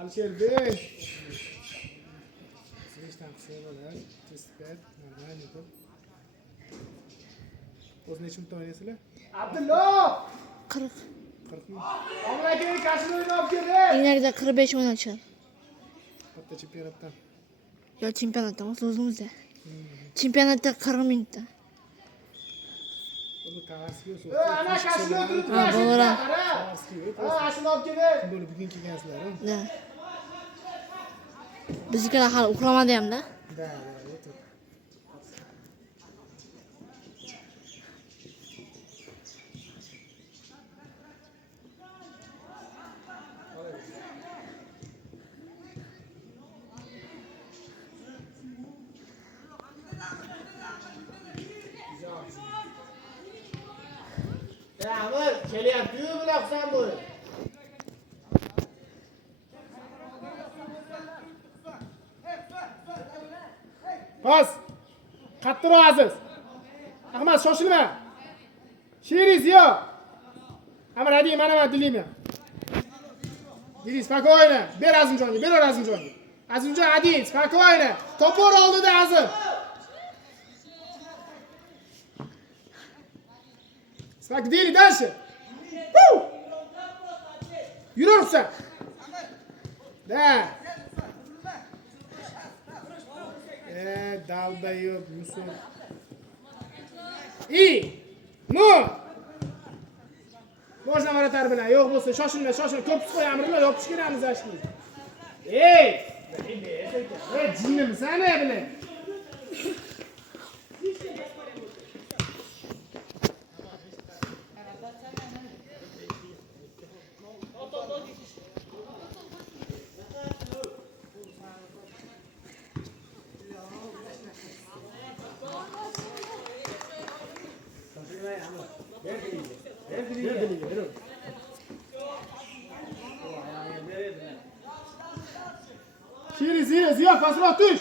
Alisherbek. Sizdan qisqalar, respekt, nормально deb. O'z nechim o'ynaysizlar? Abdullo! 40. 40 ming. Omlakening kasini o'ynab keldi. Enagida 45 ming ochadi. Katta chempionatdan. Yo chempionatdan o'zimizda. Chempionatda 40 mingta. Bu tavasiga so'z. Ana kasini o'tiribdi. Ha, bo'g'ira. Asini olib kelib. Bo'lib bugun kelgansizlar, Da. Biznikilar hali uxlamadi ham-da. Da, o'tir. Amir, kelyapti-yu bular Husan bo'y. Pas. Qattiqroq Aziz. Ahmad shoshilma. Sheriz yo. Amir hadi mana dilim. Dili spokojno. Ber Azimjonga, ber Azimjonga. Azimjon hadi spokojno. Topor oldida Azim. Spok dili дальше. Yürü Husan. Da. Dalda yok Yusuf. İyi. Nu. Можно вратар bilan. Yo'q bo'lsa shoshilma. Ko'p qo'y Amirlar, yopish kerakmiz ashni. Ey! Jinnimisan bilan? Şirin Ziya pasına düş.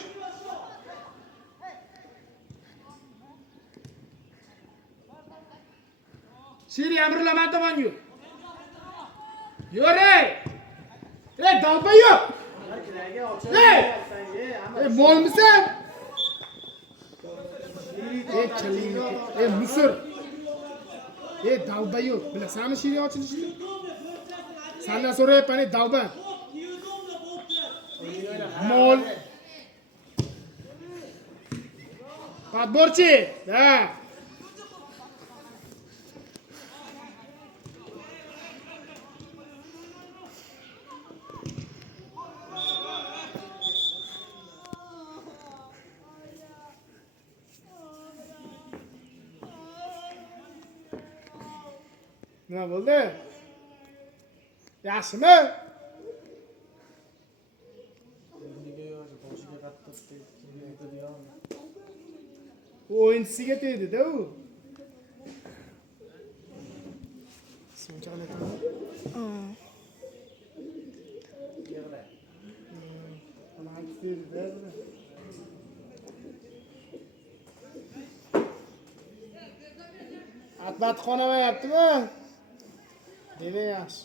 Şirin Amirla ben tamam yürü. Yürü. Dalba yok. Mol musun? Çalın. Mısır. Dalba yok. Bilasanmi Şirin açılıştı? Senden sonra hep hani dalba. Mol. Подборчик. Да. Ne oldu? Yaxshimi? O'yinchisiga tegdi-da u. So'nchalik aytadi. Atbat qonamayaptimi? Demak yaxshi.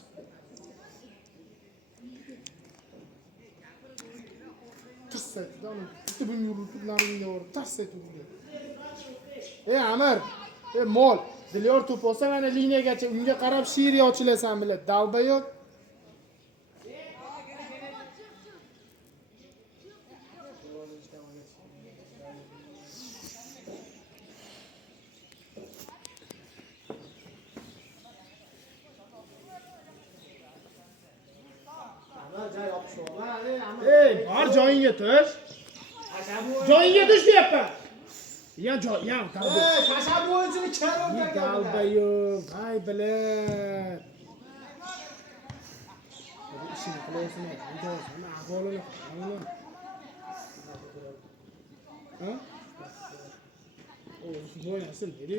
Tirsaydi-da uni. Bitta buni yurib, naringga borib tirsaydi. Amir, mol, Dilyor to'p olsa mana liniyagacha unga qarab Shiri ochilasan biladi. Dalba yo'q. Bor joyingga tush. Joyingga tush deyapman. Ya dalda. Tashabbu o'yinchini kar o'rtagan. Dalda yo'q. Hay bilan. Bu ishini qilayapsan. Mana ahvolini qaraman. Ha? Bu o'ynasin, dedi.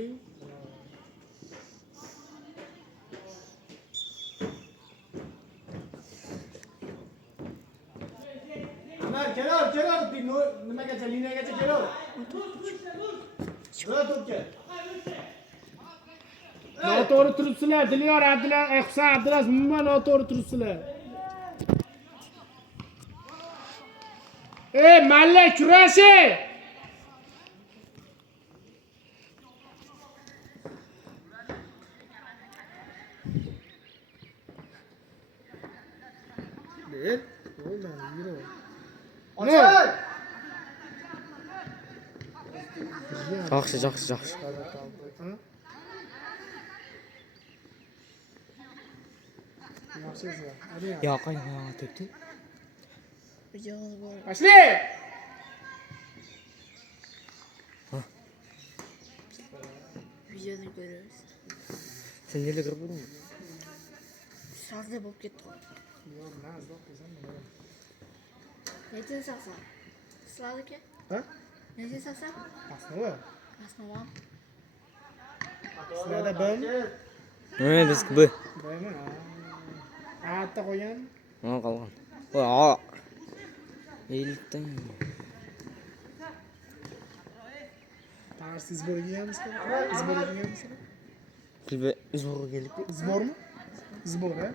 Kelar, nimagacha, liniyagacha kelar. To'pga. Noto'g'ri turibsizlar. Dilyor Husan Abdulaziz umuman noto'g'ri turibsizlar. Malla kurashi! Ber. Bo'ldi, yurib. Ochil! Yaxshi. Yaxshisiz. Hadi. Yoqay tepdi. Videoda bor. Ashli! Videoda ko'ramiz. Sen nelar ko'rib bo'ldingmi? Sazda bo'lib ketdi. Yo'q, naz yo'q desam. Necha saksan? Sizlar aka? Ha? Necha saksan? Asnova. Asnova. Sizlarda ben. Bizki bu. Baymi? Hatta qo'ygan. Ha, qolgan. Voy, eldan. Tarsiz bo'lganmisiz? Izbor bo'lganmisiz? Kulbe izborga kelib. Izbormi? Izbor, ha?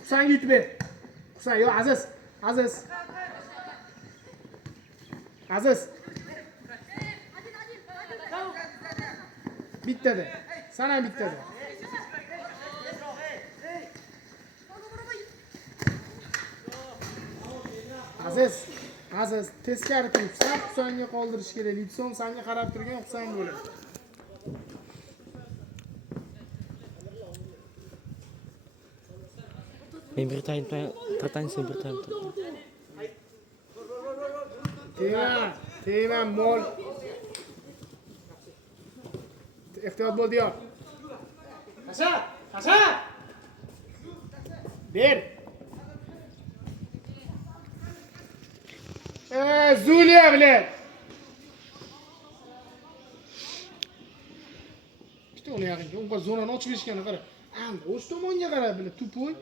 Husan yutib ber. Husan, yo Aziz. Aziz. Bittada. Sana bittada. Aziz, teskari turib, sal Husanga qoldirish kerak. Litson senga qarab turgan Husan bo'ladi. Men bir tane sen bir tane. Tema mol. Ehtiyot bo'l diyor. Hasan! Ber. Zuliya bilan. Bitta uni yaqinga, unga zonani ochib berishgani qara. Anda, o'sha tomonga qara bilan, tupoy.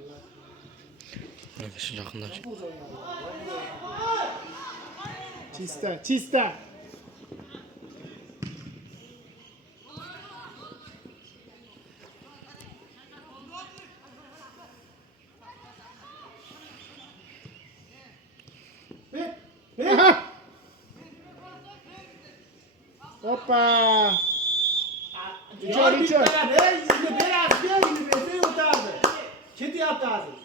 Shuncha yaqindan. Чисто. Hoppa. Yor bittaladi. Yuzini berasiz, yuzini bersa o'tadi. Ketyapti hozir.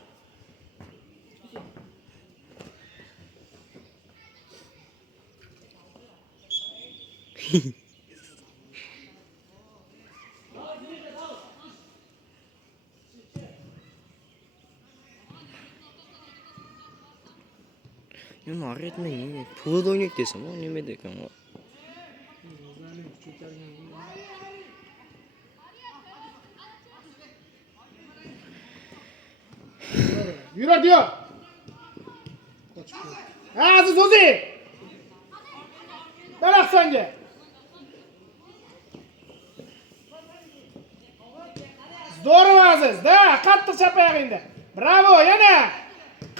Yine öğretmen pul oynak desem o ne demek ama. Yürü diyor. Aziz Ozi. Bırak sence. Здорово Aziz. Da, qattiq chapayag'ingda. Bravo, yana.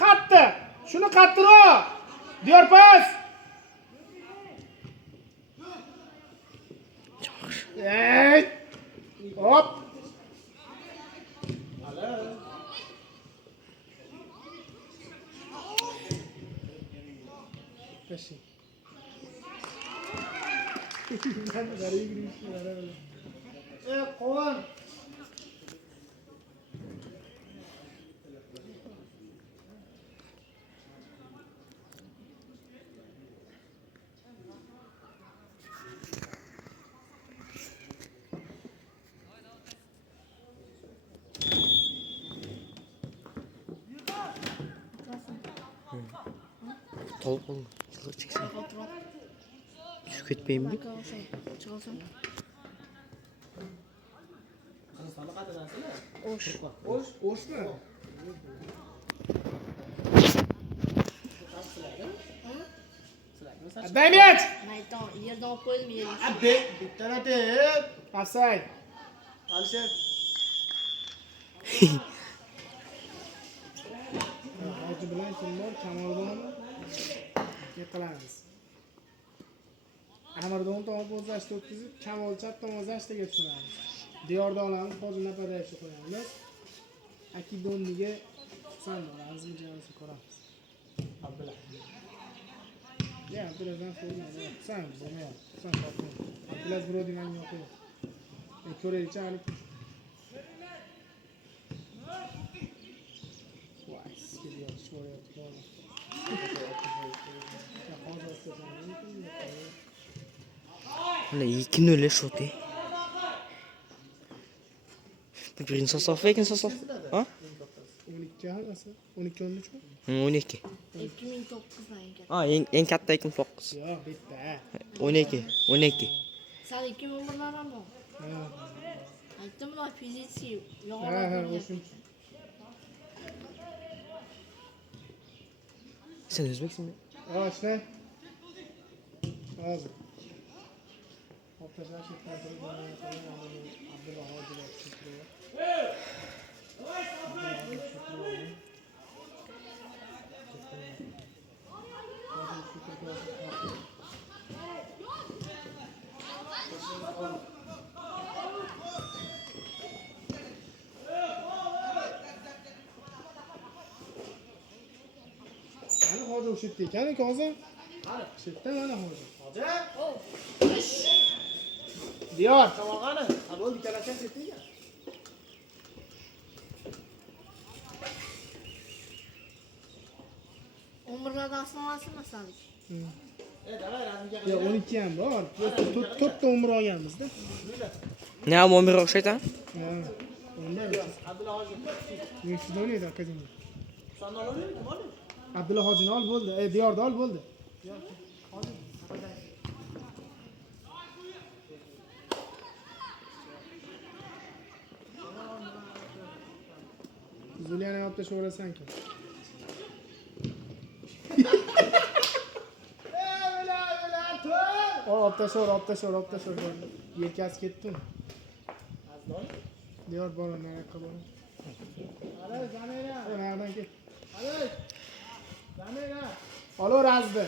Qattiq. Shuni qattiqroq. Diyor pas. Ey! Hop. Peşi. Ben nereye girmişim? Qo'l. Tol olma. Çıksın. Düşük etmeyin mi? Çıkalsam. Oş mu? Daymet! Yerdan olib qo'ydim, yerga. Abi, bittaladi. Offside. Alisher. Hoji bilan kim bor? Kamol bormi? Yiqilamiz. Amirdon tomon o'zlashda o'tkazib, Kamolchat tomon o'zlashdaga tushiramiz. Diyorda olamiz, Hoji Napadayga qo'yamiz. Akidonniga sanamiz, mijamizni ko'ramiz. Abdulla. Ya, birazdan qo'ymaydi. Sen bo'lmaydi. Sen qo'y. Abdulla birodingdan yo'q. Ko'raychi alik. Voy, skidiyor, sho'ryapti. Mana 2-0 shoti. Birinchi sof, ikkinchi sof. Ha? 12 hammasi. 12 13mi? 12. 2009'dan ekan. Ha, eng katta 2009. Yo'q, bitta. 12. 12. Sen 2011'lardan mı? Ha. Aytdim ular fiziksiy Ha, yo'g'onlar o'sha. Sen o'zbeksanmi? Yoshlar. Hozir. Haftalar shekillantirib Abdulla Hojiga tushirdi. Mana hozir o'sha yerda ekan hozir. Qani? O'sha yerda mana hozir. Hozir? Diyor. Savolg'ani. Ha bo'ldi, kalakka ketdingmi? Umrlardan sonrasi masalik. Davay, razmga Yo, 12 ham bor. To'rtta umr olganmiz-da. Ne ham 11 o'xshaydi? Ha. Unda Abdulla Hoji. Universitetda o'ynaydi akademiya. Sandal olaymi? Kim oldi? Abdulla Hojini ol bo'ldi. Diyorda ol bo'ldi. Zulyani olib tashaverasan-ku. Olib tashaver. Yelkasi ketdimi? Diyor bor, nariyoqqa bor. Hali zamira. Nariyoqdan ket. Hali. Zamira. Olaver azdi.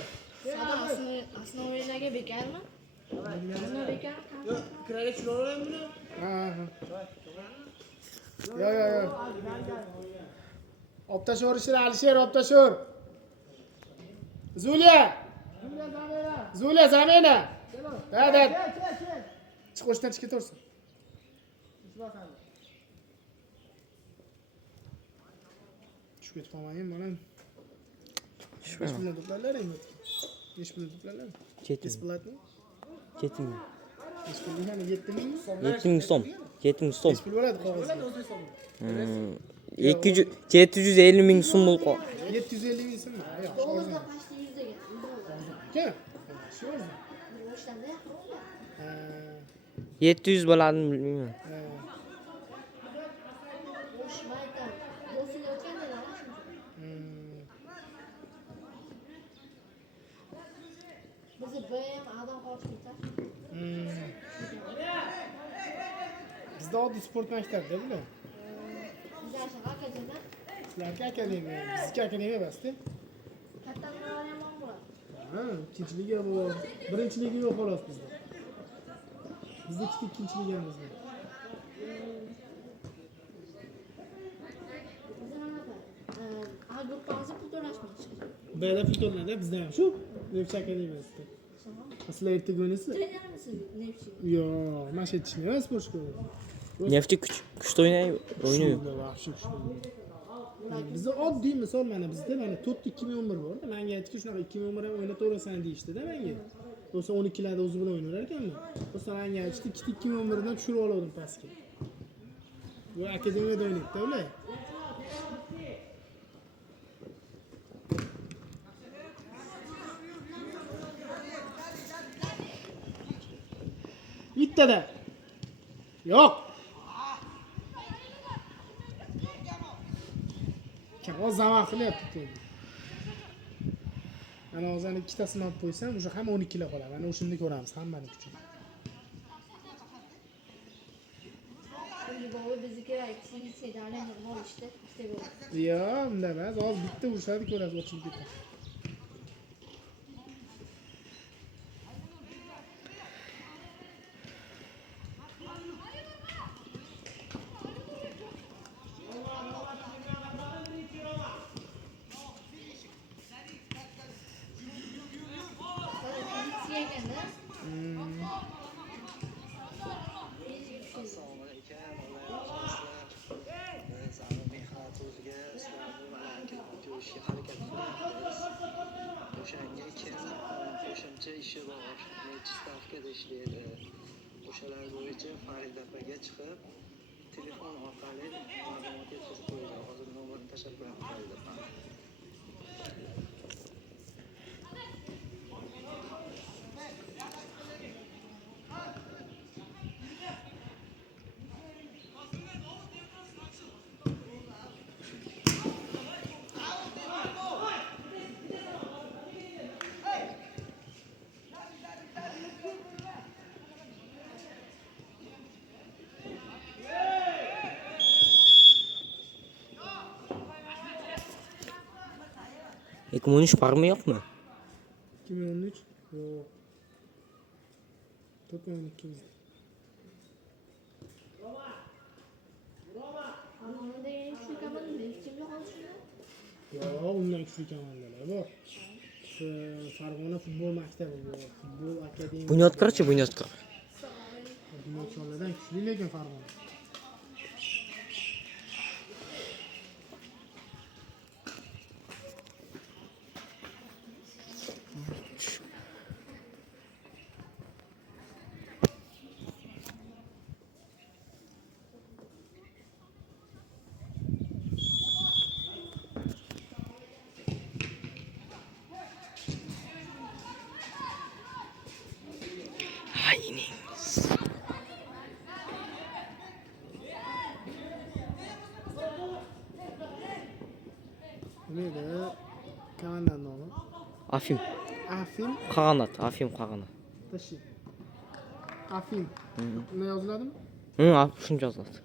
Основаga bekarmi? Asno bekar. Yo'q, kiraga tushira olaymi buni? Ha. Yo. Olib tashaverishlar Alisher, olib tashaver. Zulya zamina. Da. Chiq qo'shdan chiqib tursin. Tushib ketib qolmayin mana. Besh pulni to'plarlaringmi? 5 pulni to'plarlar. Besplatni? 7 ming. 5 pulni ham 7 mingmi? 7 ming so'm. 7 ming so'm. 5 pul bo'ladi qog'ozda. 750 ming so'm bo'lib qoldi. 750 ming so'mmi? Yo'q, O'zida pashti 100 degan. Kim? Shu o'zi. O'shanda Ha. 700 bo'ladimi bilmayman. o'shmaydi. Do'stiga o'tgandalar shuncha. Bizni BM adam qo'shibdi. Bizda oddiy sport maktabida bular. Bizlar akademiya. Sizlarga akademiya, bizniki akademiya emas-da. Katta ham bor. Ha, ikkinchiligi bor. Birinchiligi yo'q xolos bizda. Bizda ikkinchiligi ham bizda. A gruppamizga pul to'lashmaydi. Beda pul to'lanadi, bizda ham shu. Nefchi akademiyasida. Sizlar ertaga o'ynaysizlar? Trenermisiz? Nefchi. Yo'q, mana shu yetishmaydi sportga. Nefti kuchda o'ynaydi. Shu. Bizda oddiy misol mana bizda mana to'rt 2011 bor. Menga aytdiki, shunaqa 2011 ham o'ynataversan deyishdi-da menga. Bo'lsa 12larda o'zi bilan o'ynar ekanman. Bo'lsa menga aytdi, 2011 dan tushirib oldim pastga. Bu akademiyada o'ynaydi-da ular. Bittada. Yo'q. Kamol zaman qilyapti. Mana o'zini ikkitasini olib qo'ysam, o'sha ham 12 kilo qoladi. Mana o'shini ko'ramiz hammani kuchini. Baba bizniki aktivitiyada normal ishda bo'ladi. Yo'q, bunday emas. Hozir bitta urishadi, ko'rasiz, ochilib ketadi. akademiyada ishlaydi. O'shalar bo'yicha Farid opaga chiqib, telefon orqali ma'lumot yetkazib qo'ydi. Hozir nomerni tashlab qo'yaman Farid opani. Ekonomiş farmı yok mu? 2013. Yo'q. Top o'ynayapti bizda. Farg'onada yana kuchli komanda kimga qolishdi? Yo'q, undan kuchli komandalar bor. Farg'ona futbol maktabi bor. Futbol akademiyasi. Bunyodkorchi, bunyodkor. Bunyodkorlardan kuchli lekin Farg'ona. Haynings. Nima edi? Komandan nomi? Afim. Afin Qag'anat, Afim Qag'anat. Tashi. Afin. Nima yoziladimi? Shuncha yoziladi.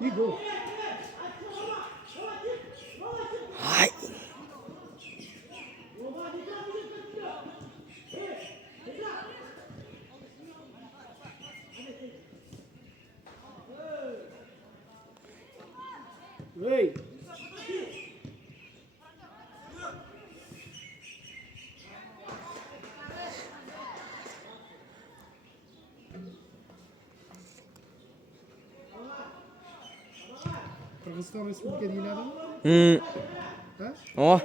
You go. Hay. Hey. Qirg'iziston Respublika deyiladimi? Ha? Oh.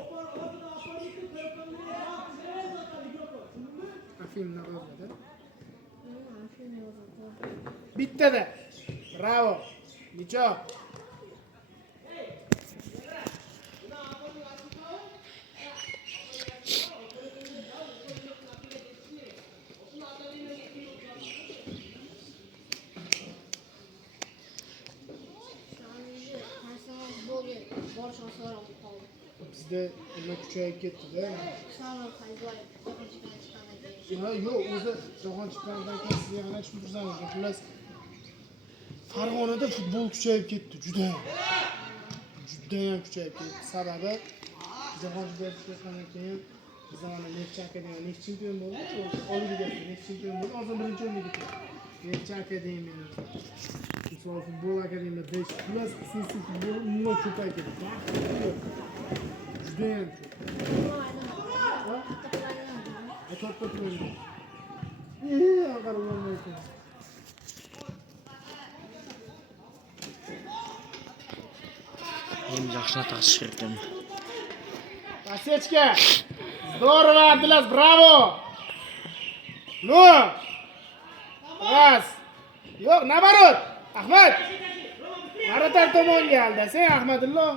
Afin nima yoziladi? Bittada. Bravo. Necha? Borish oson qoldi. Bizda nima kuchayib ketdi-da. Sano Fayzboyev jahon chempionatidan chiqqandan keyin. Ha, yo'q, o'zi jahon chempionatidan keyin sizga yana tushuntirsam, xullas Farg'onada futbol kuchayib ketdi, juda ham. Juda ham kuchayib ketdi. Sababi jahon chempionatidan keyin biz mana Neft akademiya, Neft chempion bo'ldi, Oliy Ligada Neft chempion bo'ldi, hozir birinchi o'ringa ketdi. Neft akademiya, misol futbol akademiya, xullas xususiy futbol umuman ko'payib ketdi. Juda ham ko'p. Katta o'ynaydi. Qarab o'ynaydi. Endi yaxshina taqsish kerak ekan. Pasechka! Здорово, Abdulaziz, bravo! Ну! Раз! Yo'q, nabarot! Ahmad! Maratar tomonga aldasang, Ahmadullo.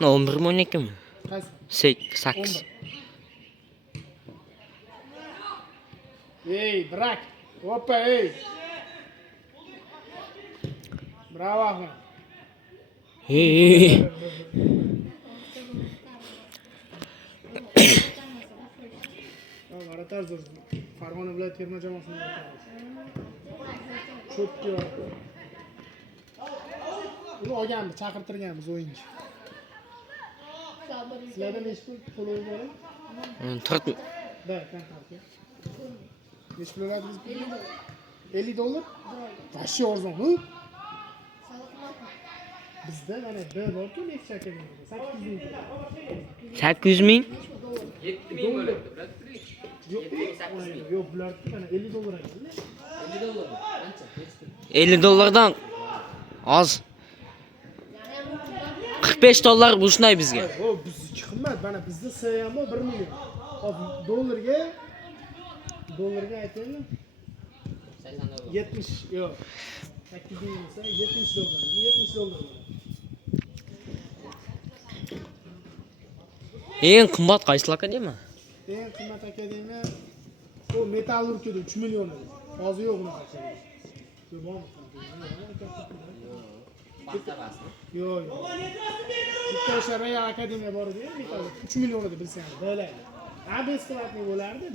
11 mi 12 mi? Qaysi? 8. Ey, bırak. Hoppa, ey. Bravo Ahmad. Hey. Maratar zo'r. Farg'ona viloyat terma jamoasini cho'pga yorib. Uni olganmiz, chaqirtirganmiz o'yinga. Sizlarda necha pul to'lov bor? 4 Da, kontrakt. Necha pul oladingiz? $50? Вообще arzon. Bizda mana B bor-ku, necha akademiyada? 800 ming. 800 ming. $7,000 bo'libdi, Yo'q, yo'q, bular mana $50 ekan. $50dan oz. $45 bo'lishnay bizga. O bizniki qimmat. Mana bizda ham 1 million. Hop, dollarga aytaymi? 70 yo'q. 8 ming bo'lsa $70. Eng qimmat qaysi akademiya? Eng qimmat akademiya o metallurgida 3 million edi. Hozir yo'q unaqa akademiya. Yo'q, bormi? Yo'q. Bitta o'sha Real akademiya bor edi, metallurg 3 million edi bilsangiz, bo'laydi. Ha, beskatli bo'lardi.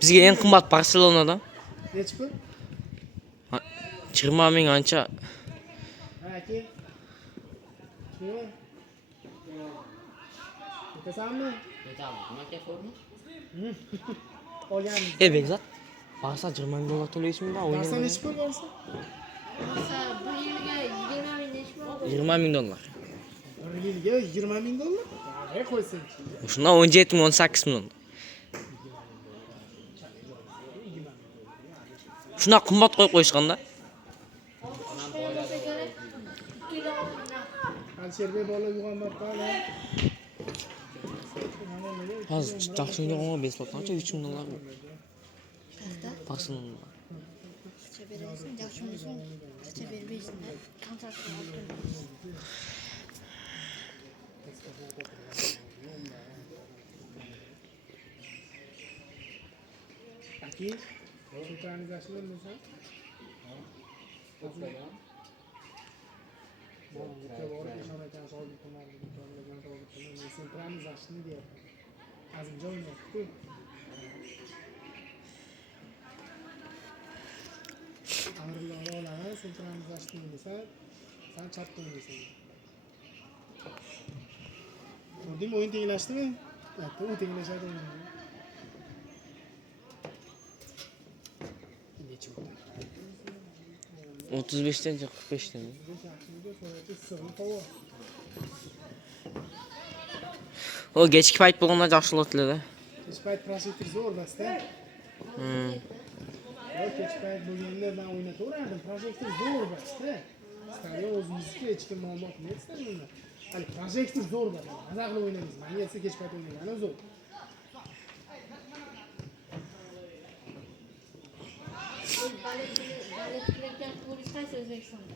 Bizga eng qimmat Barselonadan Nechi pul? 20 ming ancha. Ha, aka. Yo'q. Ketasanmi? Olganmiz. Bekzat. Barsa 20 ming dollar to'laysizmi? Barsa nechi pul bo'lsa? Masa bir yilga 20 ming nechi bo'ldi? 20 ming dollar. Bir yilga $20 ming. Ha, qo'ysin. Shundan 17 ming 18 million. Shuna qimmat qo'yib qo'yishganda. Alsherbek bola uyg'onmab qoldi. Hozir yaxshi o'ynagan beslotdan 3 ming dollar. Barselona. Qancha berasizmi? Yaxshi o'ynasang, qancha bermaysiz. Kontrakt olib Aki, sinkronizatsiya bo'lsa? Sinkronizatsiya deyapti. Azimjon o'ynayapti-ku. Amirlar oladi, sinkronizatsiya bo'lsa, sen chapda o'ynaysan. Ko'rdingmi, o'yin tenglashdimi? Hatto u tenglashadi o'yin. Necha bo'ldi? 35 dan 45 dan. O kechki payt bo'lganda yaxshilatiladi. Kechki payt prosektor zo'r bas-da. Kechki payt bo'lganda men o'ynataverardim. Prosektor zo'r bas-da. Sizlarga o'zingizga hech kim muammo qilmayapsizlar. Hali prosektor zo'r bas. Maza qilib o'ynaymiz. Menga esa kechki payt o'ynagani zo'r. balet qilayotgan futbolist qaysi O'zbekistonda?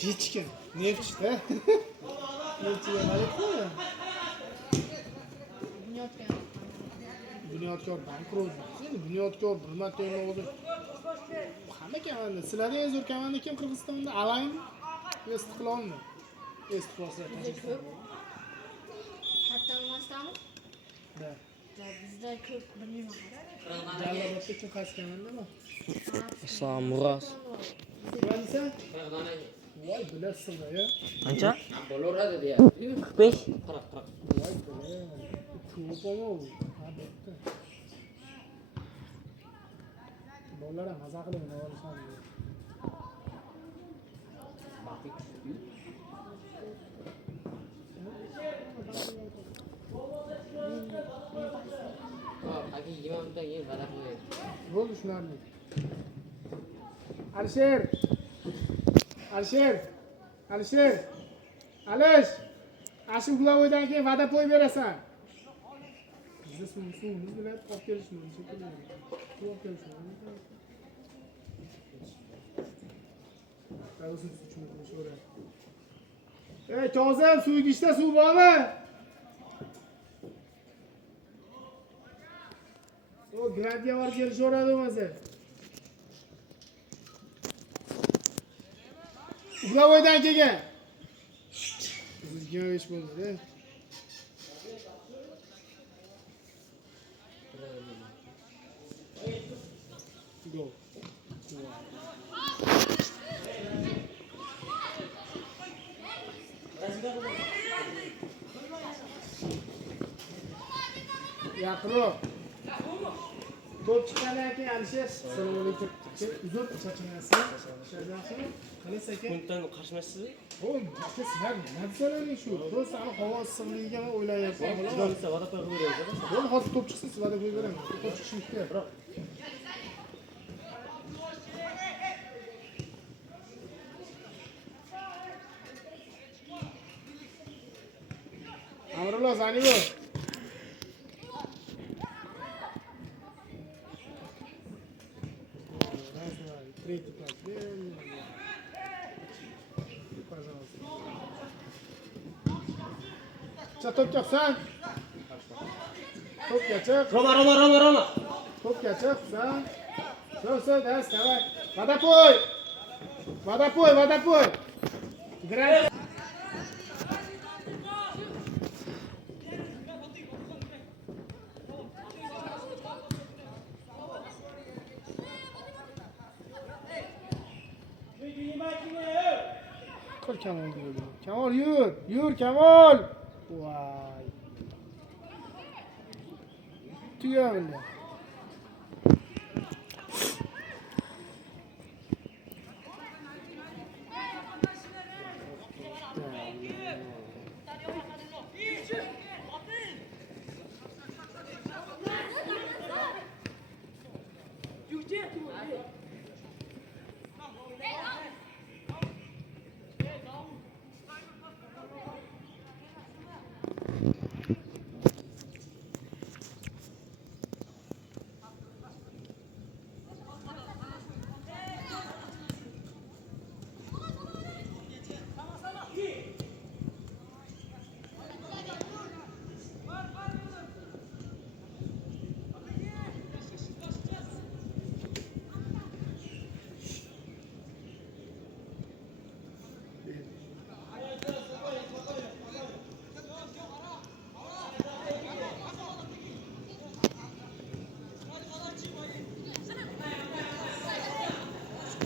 Hech kim. Neftchi-da. Neftchiga balet qo'yadi. Bunyodkor bankrot. Bunyodkor bir marta o'ynadi. Hamma komanda. Sizlarda eng zo'r komanda kim Qirg'izistonda? Alaymi? Yo Istiqlolmi? Istiqlol. Katta emasmi? Da. Bizda ko'p bilmayman. Jalobotda kim qaysi komanda bor? Islom Muros. Bilsa? Voy, bilasizlar ya. Qancha? Bo'laveradi deya. 45. Voy, ko'p olov. Ha, bitta. Bolalar ham maza qilib o'ynayolishadi. Aka 20 minutdan keyin va'da qo'yadi. Bo'ldi shularni. Alisher. Alish. Ashu Glavoydan keyin va'da qo'yib berasan. Bizda suvimiz bilan olib kelishmiz. Suv olib kelishmiz. O'zimiz uchun so'ra. Ey, Kozim, suv idishda suv bormi? O gradiya olib kelishaveradi o'zi. Glavoydan kelgan. Bizga hech bo'lmadi. Go. Yaqinroq. To'p chiqqandan keyin Alisher. Assalomu alaykum. Uzr, charchamayapsizmi? Charchamayapsizmi? Qalaysiz aka? Bundan qarshimasiz? Oy, aka sizlar nima desalaring shu? To'g'risi hali havo issiqligiga o'ylayapman. Jolisa vada qo'yib qo'yamiz. Bo'ldi, hozir to'p chiqsa sizlarga qo'yib beraman. To'p chiqishini kutayapman. Amrullo Zanivo. Третий класс. Пожалуйста. Сейчас топ çıksan. Top çık. Roma. Top çıksan. Все, давай. Водопой. Играй. Kır Kemal diyor. Kemal yürü Kemal. Vay. Tüyo öyle.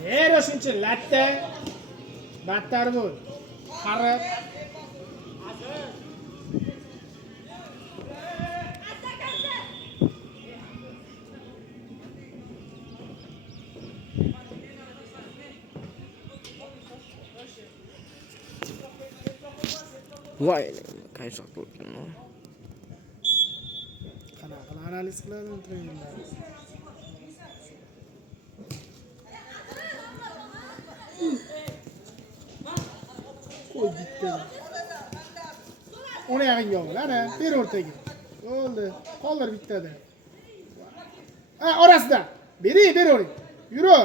Era shuncha latta. Battar bo'l. Qarib. Voy, qaysoq bo'lgan. Qanaqa analiz qiladi treninglar. Qo'y bitta. Ona yag'inga ol, ana, ber o'rtaga. Bo'ldi. Qoldir bittada. Ha, orasida. Beravering. Yuri.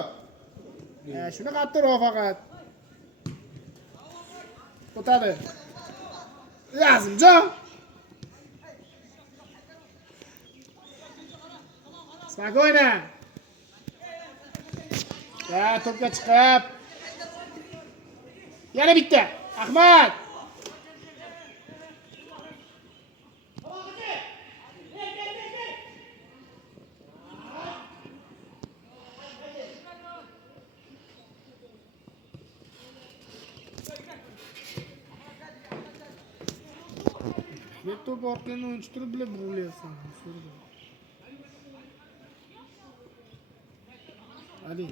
Shuni qattiqroq faqat. O'tadi. Lazimjon. Spokojna. Ya, to'pga chiqib. Yana bitta. Ahmad. Ne top ortadan oyuncu turib bile vuruyorsun. Hadi.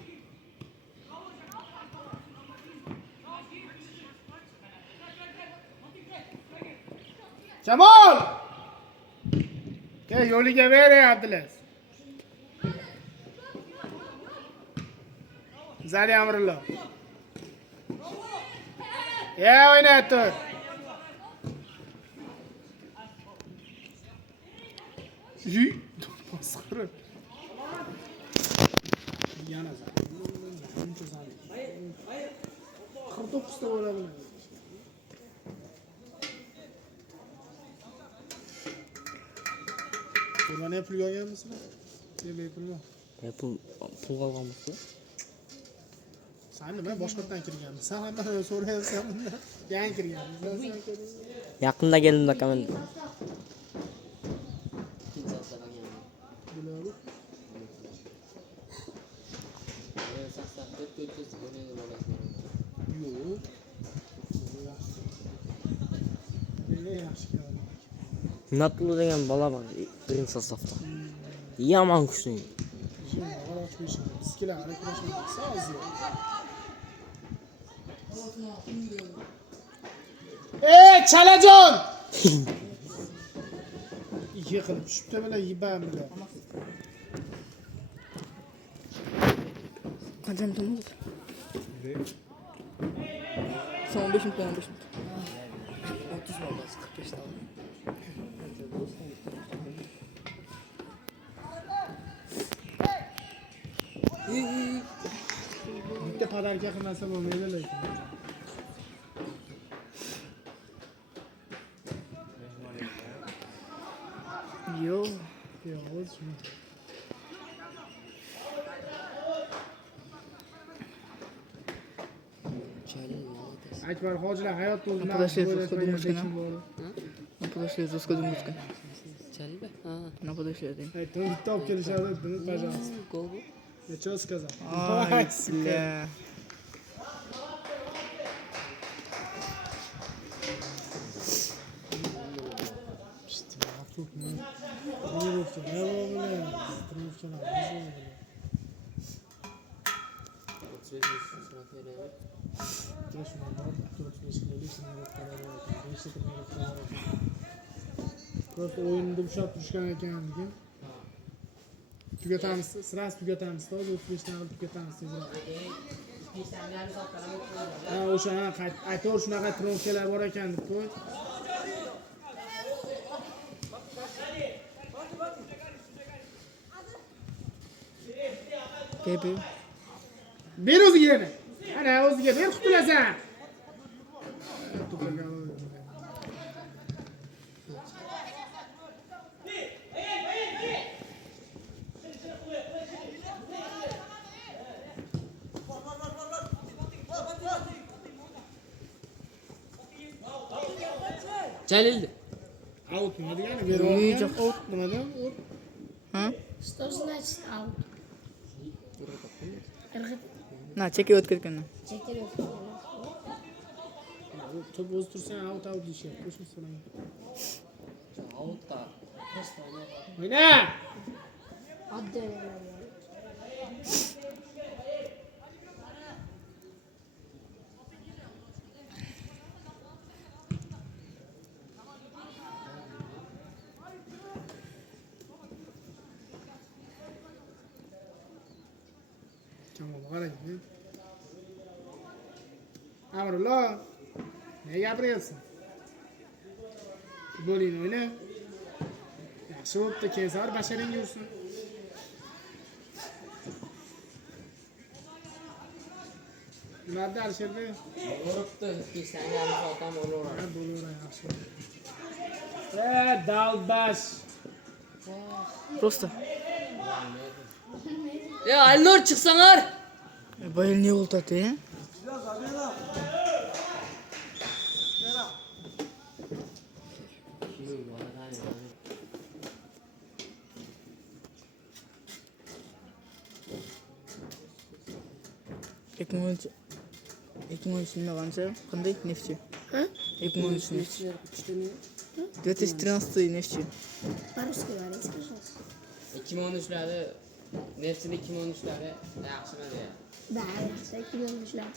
Cemal! Gel yo'liga ver Abdulaziz. Zali Amrullo. Oynat tur. Masxara. Yana Zali. 49 ta bo'ladi. Buna ne pul yo'gan mısın? Ne pulmi? Pul olganmisiz? Sen nima boshqatdan kirganmisan? Sen hamma so'rayapsan bundan. Yangi kirganmisan. Yaqinda keldim akaman. Bular yo'q. Ne yaxshi keladi. Natlu degan bola bor, birinchi safda. Yomon kuchli. bu işi. Bizkiler arkadaşlar az ya. Chalajon! Yıkılıp düşüp de böyle yibam bile. Kaçam temiz. Son 15 minut, 15 minut. 30 oldu, 45 oldu. Bitta padarga qilmasa bo'lmaydi lekin. Yo. Yo'q, o'zi shuni. Akbar hojilar hayot bo'ldi. Подошли, подошли, жестко думать. Chaliba? Ha. На подошли, да. Aytdim, bitta olib kelishadi, buni пожалуйста. Gol bu. Ничего сказал. Ай, бля. Просто o'yinni ushlab turishgan ekan degan. Tugatamiz, sirasi tugatamiz, hozir 35 dan olib tugatamiz tezroq. Ha, o'sha aytor shunaqa trofelar bor ekan deb qo'y. Pepe. Ber o'ziga yana. Ana o'ziga ber qutulasan. Chalildi. Out nima degani? Ber olgan. Out nimadan? Out. Ha? Что значит аут? Na, çekiyor ketgan. Çekiliyor. Top o'zi tursan out deyishyapti. Qo'shni so'rang. Outda. O'yna! Oddiy. Tamam, qarang. Amrullo. Nega gapiryapsan? Futbolingni o'yna. Yaxshi bo'pti, keyin sar basharingga ursin. Nimadir Alisherda? Uribdi. Kesangani sotam o'laveradi. Ha, bo'laveradi, yaxshi. Dalbash. Просто. Ya Alnur chiqsanglar. Bayıl ne oldu ate? Ekmo'nun ne varsa kanday nefçi. Ha? Ekmo'nun nefçi. 2013 nefçi. По-русски говорить, пожалуйста. 2013'lerde Nefsini 2013'lerde yaxshimadi ya. Да, yaxshi, 2013'lar.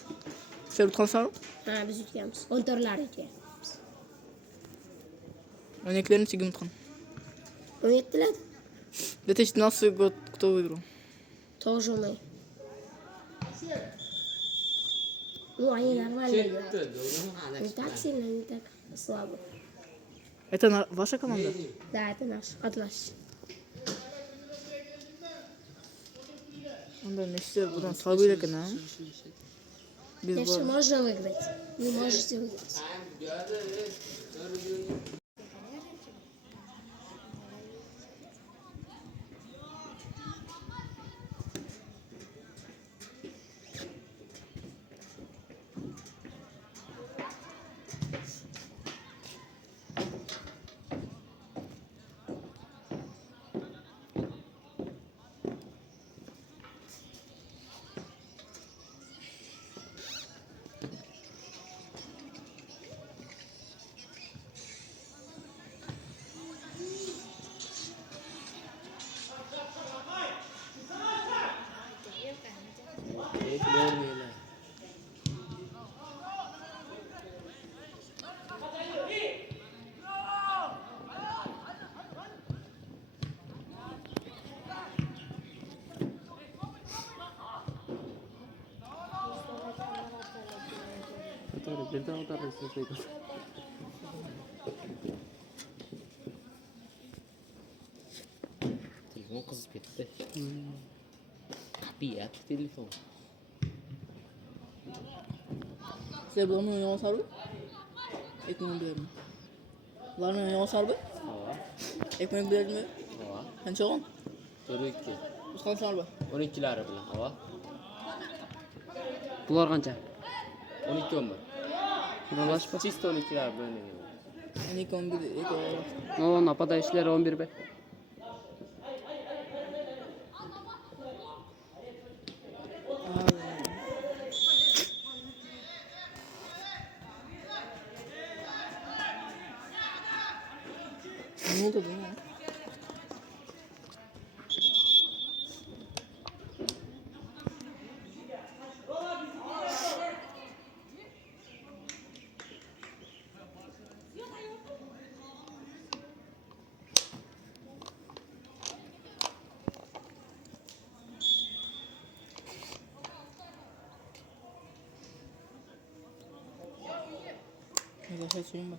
Sen utqansan? Ha, biz yutganmiz. 14'lar yutganmiz. Örneklerini çekim utqan. 17'lar. 2013 год кто выиграл? Тоже мы. Ну, они нормально играют. Не так сильно, не так слабо. Это ваша команда? Да, это наш, Атлас. Onda nefçi buradan slabıyla kana. Biz Если var. можно выиграть, вы можете выиграть. Görmeyler. Birden otarırsın peki. Telefon kızıp ketdi. Qat'iyat telefon. Sizlar bularni o'ynayapsizlarmi? Ekmek bermi? Bularni o'ynayapsizlarmi? Hava. Ekmek bermi? Hava. Qancha olgan? 42. Biz qanchalarmi? 12'lari bilan hava. Bular qancha? 12 11. Bularlashpa. Chist 12'lar bilan. 12 11 2 O, napada işler 11 be. Ne oldu bu? Zaten suyum var.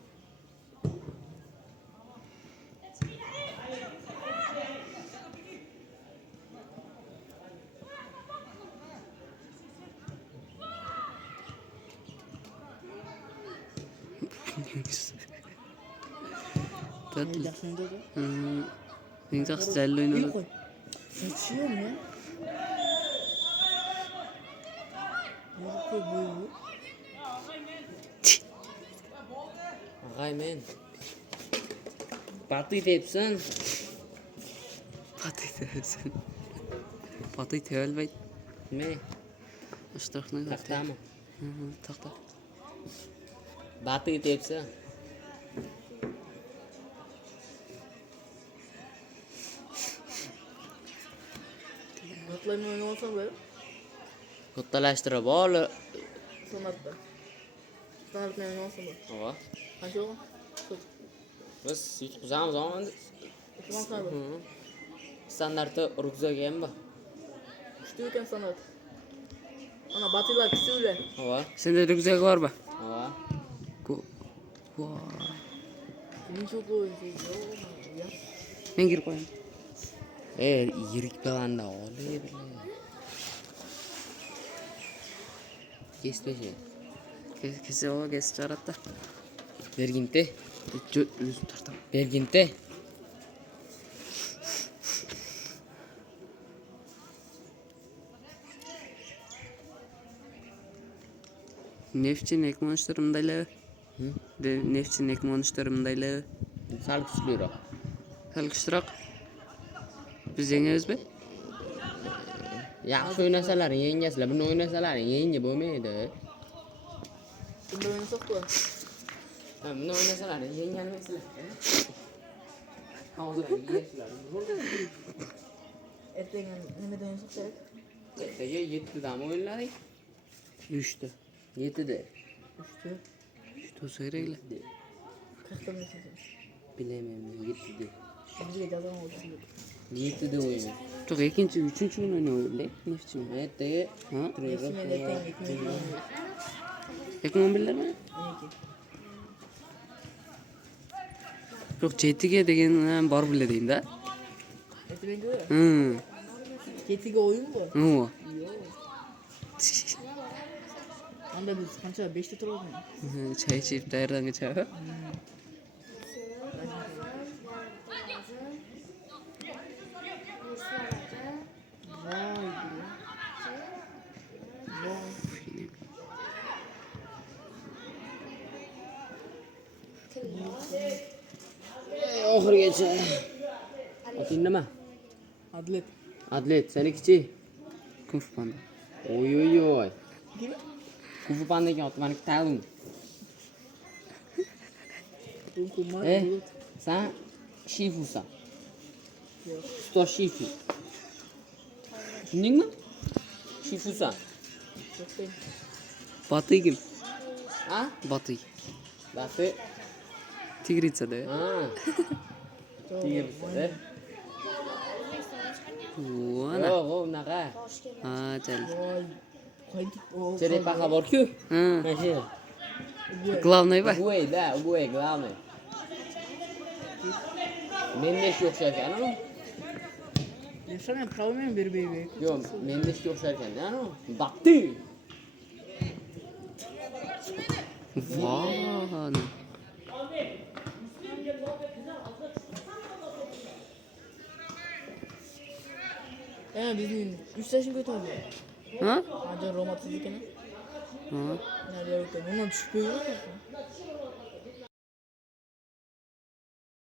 Tatlı. Yaxshimi dedi. En çok güzel İyi oynadı. koy. Saçıyor mu ya? Koy bu. Ag'ay men. Batı depsin. Patay tevsen. Patay tevelbey. Ne? Iştırkını Taxtami? Taxta. Batı depsin. Atlarını oynayapsan böyle. Kattalashtirib ol. Sanatda. Sanatda oynayapsan böyle. Hava. Qancha olgan? Biz yutqizamiz omonda. Qancha olgan? Standarti rukzaga ham bor. Kuchli ekan sanat. Ana batılar kuchli. Hava. Sende rükzak var mı? Hava. Necha qo'ydi? Ya. Ben girip koyayım. Yirik balanda olib. Kespeşe. Kese o kese çaratta. Berginte. Yüzüm tartam. Berginte. Neftçi ekmonuşlarımdayla. Neftçi ekmonuşlarımdayla. Sal kuchliroq. Halkıştırak. Biz yengemiz mi? Yaxshi o'ynasalar yengasizlar, buni o'ynasalar yengib bo'lmaydi. Bunda oynasak da. Ha, buni o'ynasalar yengolmaysizlar. Hozir yengasizlar. Ertaga nimada oynasak kerak? Ertaga 7dami o'yinlaring? 3'te. 7da. 3'te. 3'te olsa kerakli. Kaçta oynayacağız? Bilaman 7da. Bizga jazoni olsun. 7da o'yin. Çok ikinci, üçüncü gün oynuyor. Neftçi mi? Ertaga Ha? Messi men ertaga ikkinchi o'ynaymiz. Ekmon birler mi? Yok Ceti'ge degen bar bile deyin da. Ertaga Hı. ketiga o'yin bu. Ne o? Anda biz qancha 5 ta turibmiz. Çay içip dayardan geçer. oxirigacha. Ating nima? Adlet. Atlet, senikichi? Kung Fu Panda. Oy oy oy. Kim? Kung Fu Panda ekan, otmaniki ta'lim. Hukumat. Sen Shifusan. Ustoz Shifu. Tushundingmi? Shifusan. Batı kim? Ha? Batı. Batı. Tigritsada. Ha. Tigirsa. Vana. Yo'q, u unaqa. Ha, chal. Cherepaxa bor-ku. Ha. Mana shu. Главный ba. Uguay, главный. Mendeshga o'xshar ekan-ku. Yaşamayın, pravmayın bir bey. Yo'q, Mendeshga o'xshar ekan-ku. Batı. Vana. Bizim 3 yaşım kötü oldu. Ha? Ancak romatizlik ne? Ha. Nerede yok? Bundan düşüp büyüyor mu?